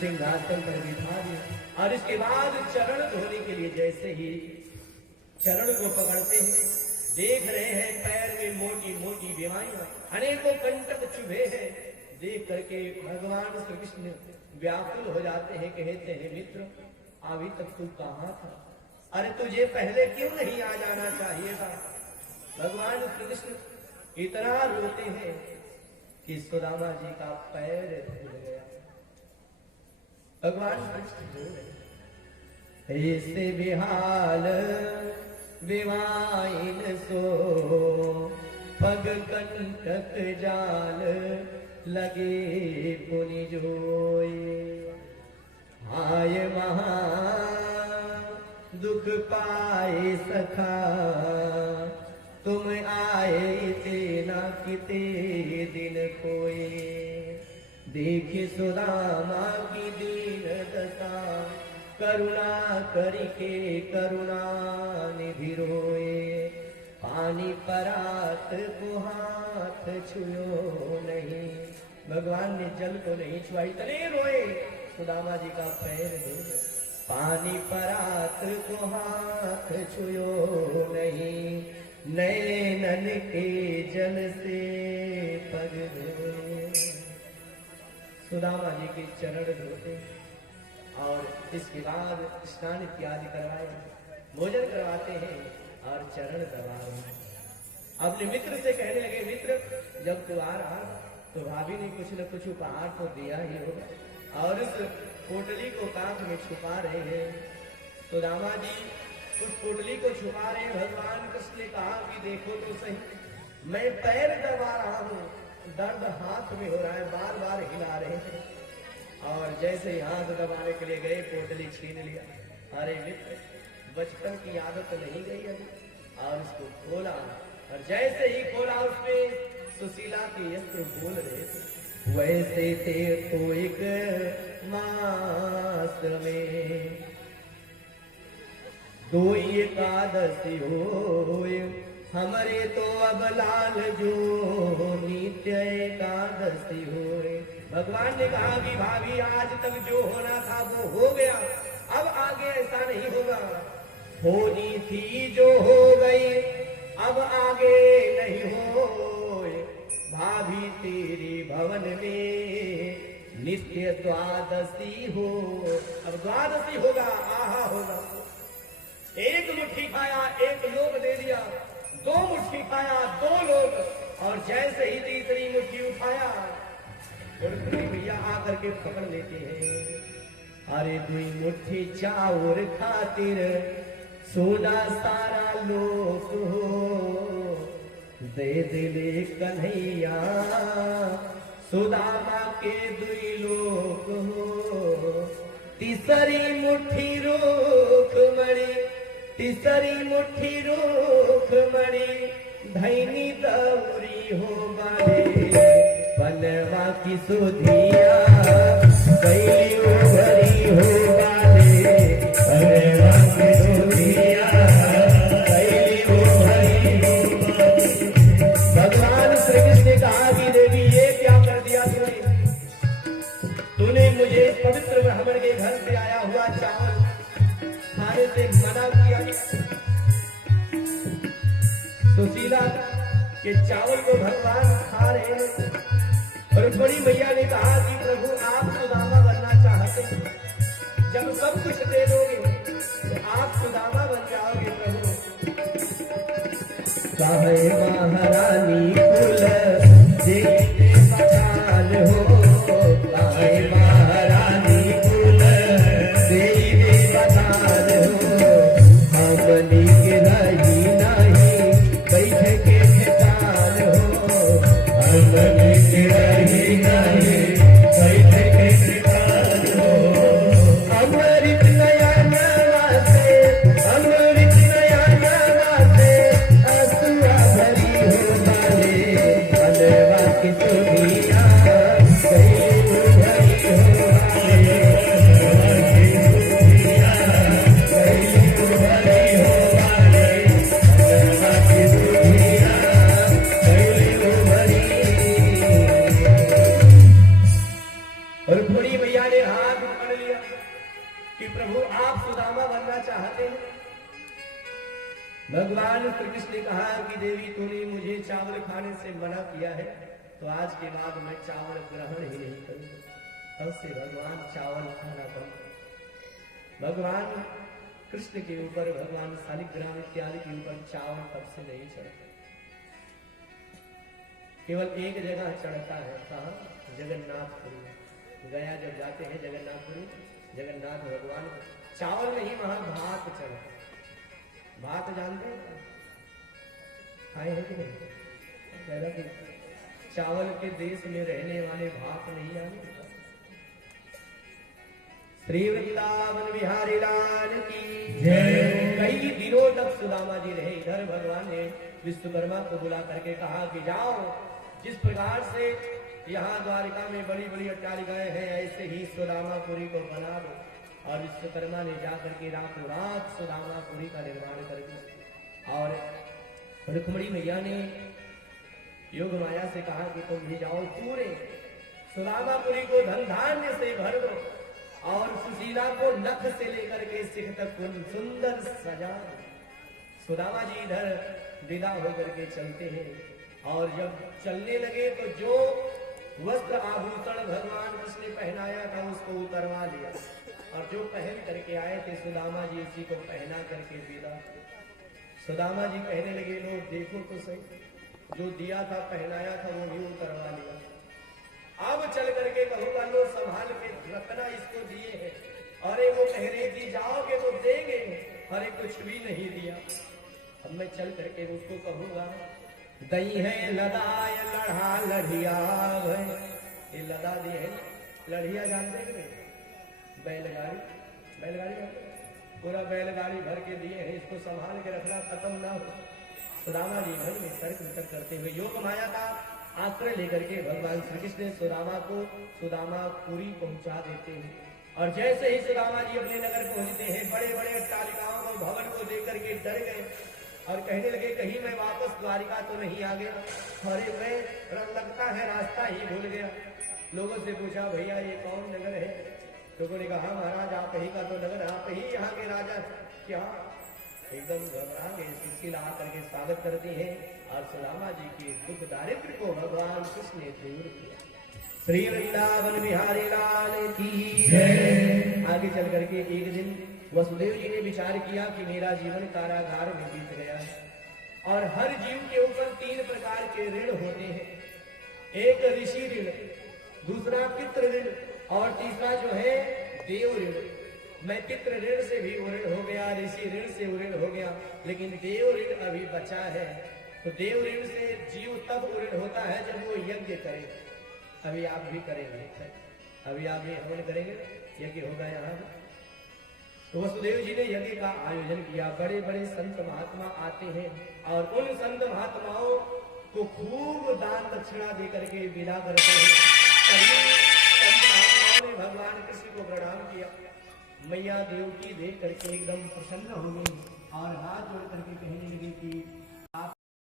सिंहासन पर बिठा दिया और इसके बाद चरण धोने के लिए जैसे ही चरण को पकड़ते हैं, देख रहे हैं पैर में मोटी मोटी बीमारियां, अनेकों कंटक चुभे हैं। देख करके भगवान श्री कृष्ण व्याकुल हो जाते हैं, कहते हैं मित्र अभी तक तू कहाँ था? अरे तुझे पहले क्यों नहीं आ जाना चाहिए था? भगवान श्री कृष्ण इतना रोते हैं कि सुदामा जी का पैर धुल गया। भगवान ऐसे बिहाल विवाइन सो पग कंटक जाल लगे पुनि जोए। आय महा दुख पाए सखा तुम आए तेना किते दिन कोए। देखी सुदामा की दीन दशा करुणा करके करुणा निधि रोए। पानी परात को हाथ छुयो नहीं, भगवान ने जल को नहीं छुआ, इतने रोए सुदामा जी का पैर धुल। पानी परात को हाथ छुयो नहीं, नैनन के जल से पग धोए। सुदामा जी के चरण धोते और इसके बाद स्नान इत्यादि करवाए, भोजन करवाते हैं और चरण दबाए। अपने मित्र से कहने लगे मित्र जब तू आ रहा तो भाभी ने कुछ न कुछ उपहार तो दिया ही होगा और उस पोटली को कांच में छुपा रहे हैं। सुदामा जी उस पोटली को छुपा रहे हैं। भगवान कृष्ण ने कहा कि देखो तो सही, मैं पैर दबा रहा हूँ, दर्द हाथ में हो रहा है, बार बार हिला रहे हैं। और जैसे ही हाथ दबाने के लिए गए पोटली छीन लिया। अरे मित्र बचपन की आदत नहीं गई अभी। और उसको खोला और जैसे ही खोला उसमें सुशीला के यंत्र बोल रहे थे। वैसे थे तो एक मास में दो एकादशी होए, हमरे तो अब लाल जो नित्य एकादशी होए। भगवान ने कहा कि भाभी आज तक जो होना था वो हो गया, अब आगे ऐसा नहीं होगा। होनी थी जो हो गई, अब आगे नहीं हो। भाभी तेरी भवन में नित्य द्वादशी हो। अब द्वादशी होगा, आहा होगा। एक मुट्ठी खाया, एक लोग दे दिया, दो मुट्ठी खाया, दो लोग, और जैसे ही तीसरी मुट्ठी उठाया भैया आकर के पकड़ लेते हैं। अरे दुई मुट्ठी चाउर खातिर सोना सारा लोक हो, दे दिले कन्हैया सुदामा के दुई लोक हो। तीसरी मुट्ठी रोक मणि, तीसरी मुट्ठी रोक मणि, धैनी दौरी हो बाले बनवा की सुधिया गई उभरी हो बाले बनवा की सुधिया गई उभरी हो बाले। भगवान श्री कृष्ण ने कहा कि देवी ये क्या कर दिया तूने मुझे पवित्र ब्राह्मण के घर से आया हुआ चावल खाने से मना किया। सुशीला के चावल को भगवान खा रहे हैं और बड़ी मैया ने कहा कि प्रभु आप सुदामा बनना चाहते हैं, जब सब कुछ दे दोगे तो आप सुदामा बन जाओगे प्रभु। चाहे महारानी कुल देखते पठान हो, चाहे महारानी कुल देखते पठान हो, हमनी के रही नहीं बैठ के ठिकान हो, हमनी के रही नहीं बैठ के ठिकान हो। अमृत नयन वासे, अमृत नयन वासे, आंसुआ भरी हो बाले बनवा की भगवान श्री कृष्ण ने कहा कि देवी तूने मुझे चावल खाने से मना किया है, तो आज के बाद मैं चावल ग्रहण ही नहीं करूंगा। तब से भगवान चावल खाना बंद। भगवान कृष्ण के ऊपर, भगवान शालिग्राम इत्यादि के ऊपर चावल तब से नहीं चढ़ता। केवल एक जगह चढ़ता है, कहा? जगन्नाथपुरी। गया जब जाते हैं जगन्नाथपुरी, जगन्नाथ भगवान चावल नहीं, वहां भात चढ़ता। भात जानते हैं? खाए हैं कि नहीं? पैदा की चावल के देश में रहने वाले भात नहीं जानते। श्री वृंदावन बिहारी लाल की जय। कई दिनों तक सुदामा जी रहे इधर। भगवान ने विश्वकर्मा को बुला करके कहा कि जाओ, जिस प्रकार से यहाँ द्वारिका में बड़ी बड़ी अट्टालिकाएं हैं, ऐसे ही सुदामापुरी को बना दो। और विश्वकर्मा ने जाकर के रातों रात सुदामापुरी का निर्माण कर दिया। और रुक्मिणी मैया ने योग माया से कहा कि तुम भी जाओ, पूरे सुदामापुरी को धन धान्य से भर दो और सुशीला को नख से लेकर के सिख तक सुंदर सजा। सुदामा जी इधर विदा होकर के चलते हैं। और जब चलने लगे तो जो वस्त्र आभूषण भगवान कृष्ण ने पहनाया था उसको उतरवा लिया, और जो पहन करके आए थे सुदामा जी उसी को पहना करके विदा। सुदामा जी कहने लगे, लोग देखो तो सही, जो दिया था पहनाया था वो भी उतरवा लिया। अब चल करके कहूंगा लो संभाल के रखना, इसको दिए हैं। अरे वो कह रही थी जाओगे तो देंगे, अरे कुछ भी नहीं दिया। अब मैं चल करके उसको कहूंगा, दही है लदाय लढ़ा लढ़िया है। ये लदा दी है, लढ़िया जानते हैं? बैलगाड़ी, बैलगाड़ी पूरा बैलगाड़ी भर के दिए हैं, इसको संभाल के रखना, खत्म ना हो। सुदामा जी घर में तर्क वितर्क करते हुए योग माया का आश्रय लेकर के भगवान श्री कृष्ण सुदामा को सुदामापुरी पहुंचा देते हैं। और जैसे ही सुदामा जी अपने नगर पहुंचते हैं, बड़े बड़े अट्टालिकाओं को, भवन को देख के डर गए और कहने लगे कहीं मैं वापस द्वारिका तो नहीं आ गया। अरे मैं लगता है रास्ता ही भूल गया। लोगों से पूछा, भैया ये कौन नगर है? लोगों ने कहा, महाराज आप ही का तो नगर, आप ही यहाँ के राजा। क्या? एकदम घबरा गए। सुशीला आकर के स्वागत करती है और सुदामा जी के दुख दारिद्र को भगवान कृष्ण ने दूर किया। श्री वृंदावन बिहारी लाल की जय। आगे चल करके एक दिन वसुदेव जी ने विचार किया कि मेरा जीवन कारागार में बीत गया है और हर जीव के ऊपर 3 प्रकार के ऋण होते हैं। एक ऋषि ऋण, दूसरा पितृ ऋण और तीसरा जो है देव ऋण। मैं पितृ ऋण से भी ऋण हो गया, ऋषि ऋण से ऋण हो गया, लेकिन देव ऋण अभी बचा है। तो देव ऋण से जीव तब ऋण होता है जब वो यज्ञ करे। अभी आप भी करेंगे, अभी आप भी हवन करेंगे, यज्ञ होगा यहाँ। तो वसुदेव जी ने यज्ञ का आयोजन किया। बड़े बड़े संत महात्मा आते हैं और उन संत महात्माओं को खूब दान दक्षिणा दे करके विदा करते हैं। संत महात्माओं ने भगवान कृष्ण को प्रणाम किया। मैया देवकी देख करके एकदम प्रसन्न हो गई और हाथ जोड़ करके कहने लगी कि